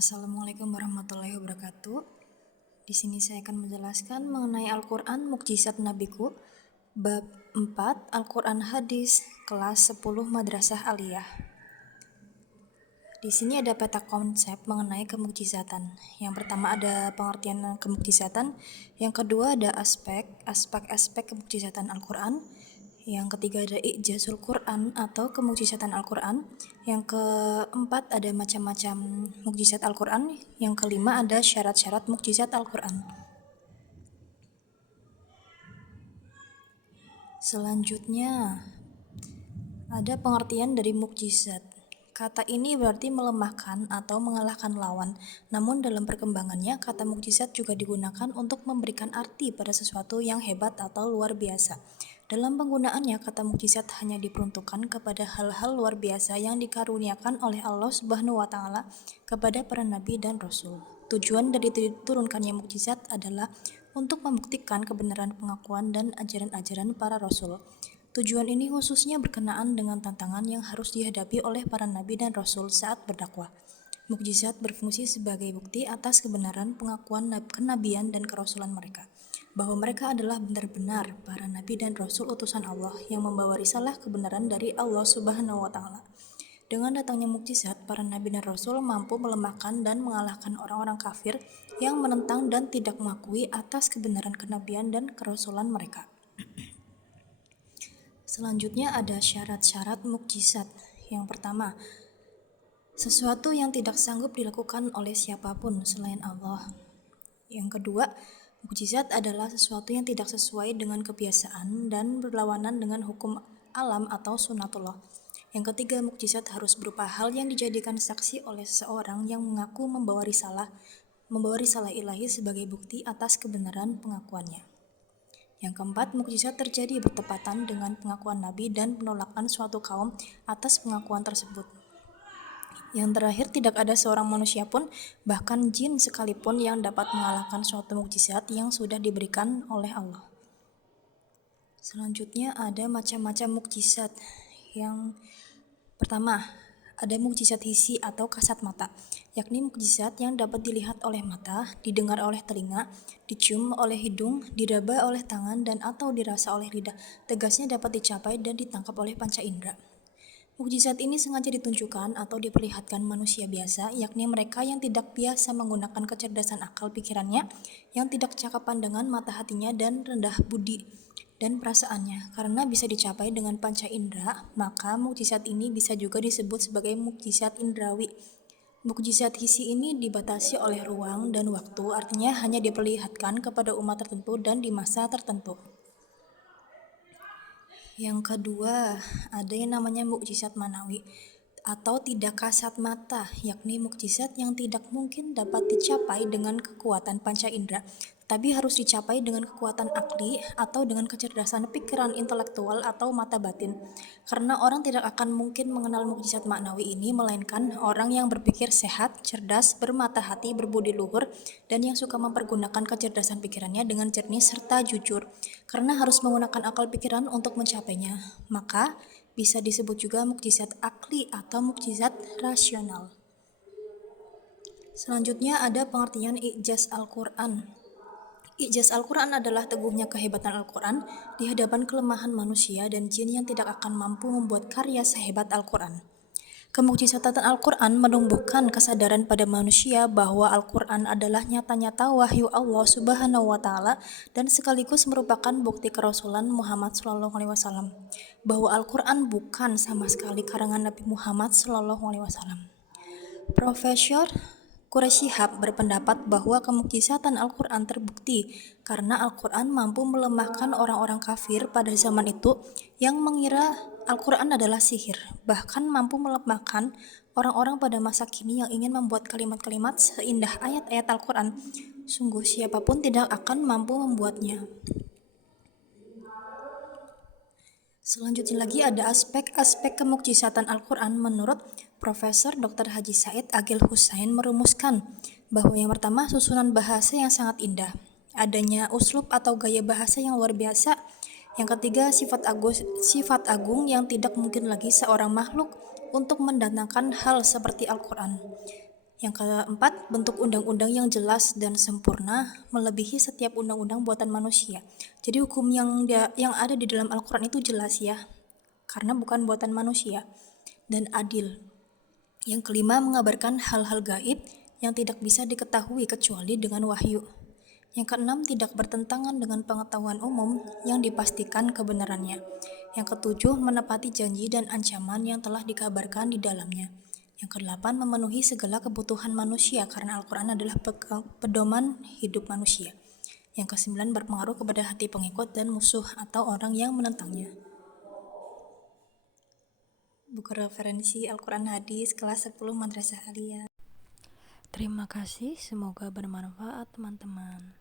Assalamualaikum warahmatullahi wabarakatuh. Di sini saya akan menjelaskan mengenai Al-Quran Mukjizat Nabiku, bab 4 Al-Quran Hadis, kelas 10 Madrasah Aliyah. Di sini ada peta konsep mengenai kemukjizatan. Yang pertama ada pengertian kemukjizatan, yang kedua ada aspek kemukjizatan Al-Quran, yang ketiga ada I'jazul Quran atau kemukjizatan Al-Quran, yang keempat ada macam-macam mukjizat Al-Quran, yang kelima ada syarat-syarat mukjizat Al-Quran. Selanjutnya ada pengertian dari mukjizat. Kata ini berarti melemahkan atau mengalahkan lawan. Namun dalam perkembangannya, kata mukjizat juga digunakan untuk memberikan arti pada sesuatu yang hebat atau luar biasa. Dalam penggunaannya, kata mukjizat hanya diperuntukkan kepada hal-hal luar biasa yang dikaruniakan oleh Allah Subhanahu wa taala kepada para nabi dan rasul. Tujuan dari diturunkannya mukjizat adalah untuk membuktikan kebenaran pengakuan dan ajaran-ajaran para rasul. Tujuan ini khususnya berkenaan dengan tantangan yang harus dihadapi oleh para nabi dan rasul saat berdakwah. Mukjizat berfungsi sebagai bukti atas kebenaran pengakuan kenabian dan kerasulan mereka, bahwa mereka adalah benar-benar para nabi dan rasul utusan Allah yang membawa risalah kebenaran dari Allah Subhanahu wa taala. Dengan datangnya mukjizat, para nabi dan rasul mampu melemahkan dan mengalahkan orang-orang kafir yang menentang dan tidak mengakui atas kebenaran kenabian dan kerasulan mereka. Selanjutnya ada syarat-syarat mukjizat. Yang pertama, sesuatu yang tidak sanggup dilakukan oleh siapapun selain Allah. Yang kedua, mukjizat adalah sesuatu yang tidak sesuai dengan kebiasaan dan berlawanan dengan hukum alam atau sunatullah. Yang ketiga, mukjizat harus berupa hal yang dijadikan saksi oleh seseorang yang mengaku membawa risalah ilahi sebagai bukti atas kebenaran pengakuannya. Yang keempat, mukjizat terjadi bertepatan dengan pengakuan Nabi dan penolakan suatu kaum atas pengakuan tersebut. Yang terakhir, tidak ada seorang manusia pun, bahkan jin sekalipun, yang dapat mengalahkan suatu mukjizat yang sudah diberikan oleh Allah. Selanjutnya ada macam-macam mukjizat. Yang pertama, ada mukjizat hisi atau kasat mata, yakni mukjizat yang dapat dilihat oleh mata, didengar oleh telinga, dicium oleh hidung, diraba oleh tangan, dan atau dirasa oleh lidah. Tegasnya dapat dicapai dan ditangkap oleh panca indera. Mukjizat ini sengaja ditunjukkan atau diperlihatkan manusia biasa, yakni mereka yang tidak biasa menggunakan kecerdasan akal pikirannya, yang tidak cakap pandangan mata hatinya, dan rendah budi dan perasaannya. Karena bisa dicapai dengan panca indera, maka mukjizat ini bisa juga disebut sebagai mukjizat indrawi. Mukjizat hisi ini dibatasi oleh ruang dan waktu, artinya hanya diperlihatkan kepada umat tertentu dan di masa tertentu. Yang kedua, ada yang namanya mukjizat manawi atau tidak kasat mata, yakni mukjizat yang tidak mungkin dapat dicapai dengan kekuatan panca indera, tapi harus dicapai dengan kekuatan akli atau dengan kecerdasan pikiran intelektual atau mata batin. Karena orang tidak akan mungkin mengenal mukjizat maknawi ini melainkan orang yang berpikir sehat, cerdas, bermata hati, berbudi luhur, dan yang suka mempergunakan kecerdasan pikirannya dengan jernih serta jujur. Karena harus menggunakan akal pikiran untuk mencapainya, maka bisa disebut juga mukjizat akli atau mukjizat rasional. Selanjutnya ada pengertian i'jaz Al-Quran. I'jaz Al-Quran adalah teguhnya kehebatan Al-Quran di hadapan kelemahan manusia dan jin yang tidak akan mampu membuat karya sehebat Al-Quran. Kemukjizatan Al-Quran menumbuhkan kesadaran pada manusia bahwa Al-Quran adalah nyata-nyata wahyu Allah Subhanahu wa taala dan sekaligus merupakan bukti kerasulan Muhammad SAW, bahwa Al-Quran bukan sama sekali karangan Nabi Muhammad SAW. Profesor Quraisyihab berpendapat bahwa kemukjizatan Al-Quran terbukti karena Al-Quran mampu melemahkan orang-orang kafir pada zaman itu yang mengira Al-Quran adalah sihir, bahkan mampu melemahkan orang-orang pada masa kini yang ingin membuat kalimat-kalimat seindah ayat-ayat Al-Quran. Sungguh siapapun tidak akan mampu membuatnya. Selanjutnya lagi ada aspek-aspek kemukjizatan Al-Quran menurut Profesor Dr. Haji Said Agil Husain merumuskan bahwa yang pertama susunan bahasa yang sangat indah, adanya uslub atau gaya bahasa yang luar biasa. Yang ketiga, sifat agung yang tidak mungkin lagi seorang makhluk untuk mendatangkan hal seperti Al-Quran. Yang keempat, bentuk undang-undang yang jelas dan sempurna melebihi setiap undang-undang buatan manusia. Jadi hukum yang ada di dalam Al-Quran itu jelas ya, karena bukan buatan manusia, dan adil. Yang kelima, mengabarkan hal-hal gaib yang tidak bisa diketahui kecuali dengan wahyu. Yang keenam, tidak bertentangan dengan pengetahuan umum yang dipastikan kebenarannya. Yang ketujuh, menepati janji dan ancaman yang telah dikabarkan di dalamnya. Yang kedelapan, memenuhi segala kebutuhan manusia karena Al-Quran adalah pedoman hidup manusia. Yang kesembilan, berpengaruh kepada hati pengikut dan musuh atau orang yang menentangnya. Buku referensi Al-Quran Hadis kelas 10 Madrasah Aliyah. Terima kasih, semoga bermanfaat teman-teman.